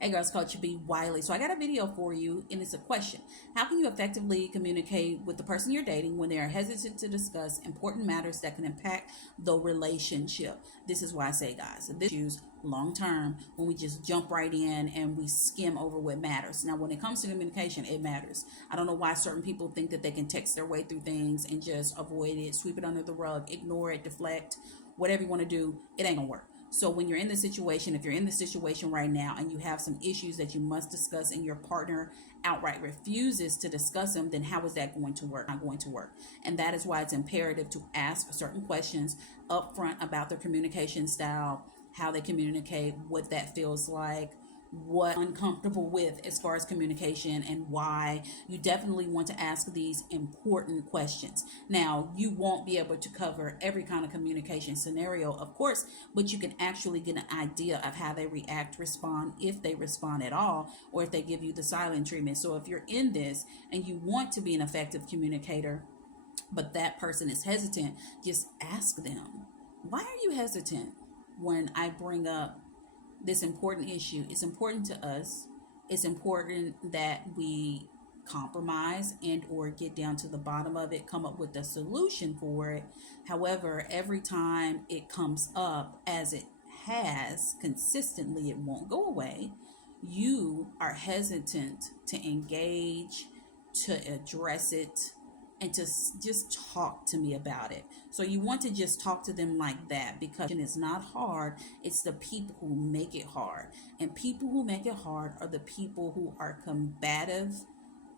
Hey girls, Coach B. Wiley. So I got a video for you, and it's a question. How can you effectively communicate with the person you're dating when they are hesitant to discuss important matters that can impact the relationship? This is why I say, guys, this is long term when we just jump right in and we skim over what matters. Now, when it comes to communication, it matters. I don't know why certain people think that they can text their way through things and just avoid it, sweep it under the rug, ignore it, deflect, whatever you want to do. It ain't gonna work. So when you're in the situation, if you're in the situation right now and you have some issues that you must discuss and your partner outright refuses to discuss them, then how is that going to work? Not going to work. And that is why it's imperative to ask certain questions up front about their communication style, how they communicate, what that feels like, what uncomfortable with as far as communication, and why. You definitely want to ask these important questions. Now, you won't be able to cover every kind of communication scenario, of course, but you can actually get an idea of how they react, respond, if they respond at all, or if they give you the silent treatment. So if you're in this and you want to be an effective communicator, but that person is hesitant, just ask them, why are you hesitant when I bring up this important issue? It's important to us. It's important that we compromise and or get down to the bottom of it, come up with a solution for it. However, every time it comes up, as it has consistently, it won't go away. You are hesitant to engage, to address it, and to just talk to me about it. So you want to just talk to them like that, because it's not hard. It's the people who make it hard. And people who make it hard are the people who are combative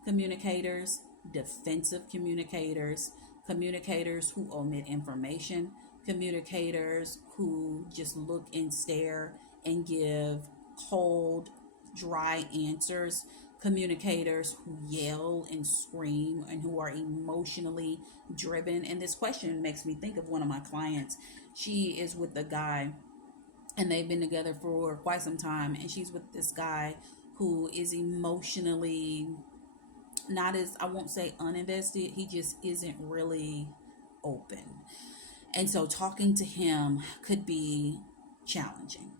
communicators, defensive communicators, communicators who omit information, communicators who just look and stare and give cold, dry answers, communicators who yell and scream and who are emotionally driven. And this question makes me think of one of my clients. She is with a guy and they've been together for quite some time, and she's with this guy who is emotionally not as, I won't say uninvested, he just isn't really open. And so talking to him could be challenging.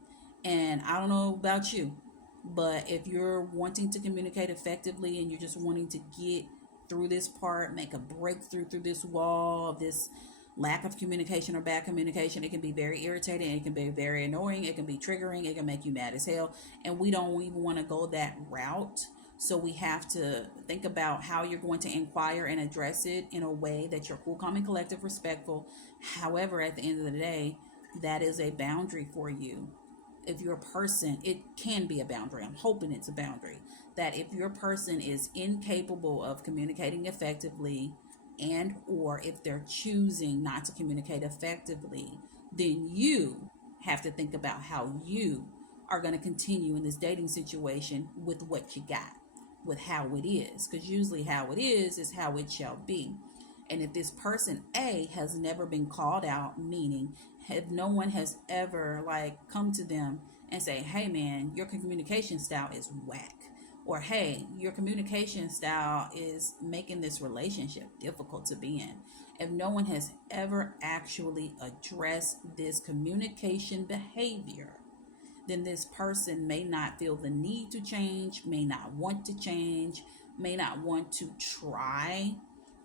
And I don't know about you, but if you're wanting to communicate effectively and you're just wanting to get through this part, make a breakthrough through this wall of this lack of communication or bad communication, it can be very irritating, it can be very annoying, it can be triggering, it can make you mad as hell. And we don't even want to go that route. So we have to think about how you're going to inquire and address it in a way that you're cool, calm, and collective, respectful. However, at the end of the day, that is a boundary for you. If your person, it can be a boundary. I'm hoping it's a boundary. That if your person is incapable of communicating effectively, and or if they're choosing not to communicate effectively, then you have to think about how you are going to continue in this dating situation with what you got, with how it is, because usually how it is how it shall be. And if this person A has never been called out, meaning if no one has ever come to them and say, hey man, your communication style is whack, or hey, your communication style is making this relationship difficult to be in. If no one has ever actually addressed this communication behavior, then this person may not feel the need to change, may not want to change, may not want to try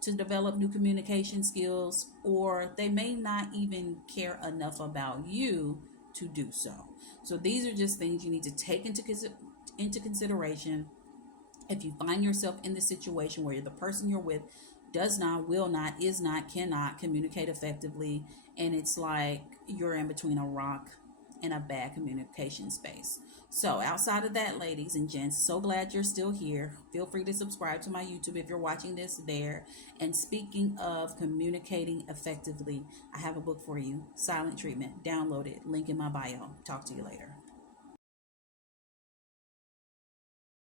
to develop new communication skills, or they may not even care enough about you to do so. So these are just things you need to take into consideration. If you find yourself in this situation where the person you're with does not, will not, is not, cannot communicate effectively, and it's like you're in between a rock and a bad communication space. So outside of that, ladies and gents, so glad you're still here. Feel free to subscribe to my YouTube if you're watching this there. And speaking of communicating effectively, I have a book for you, Silent Treatment. Download it. Link in my bio. Talk to you later.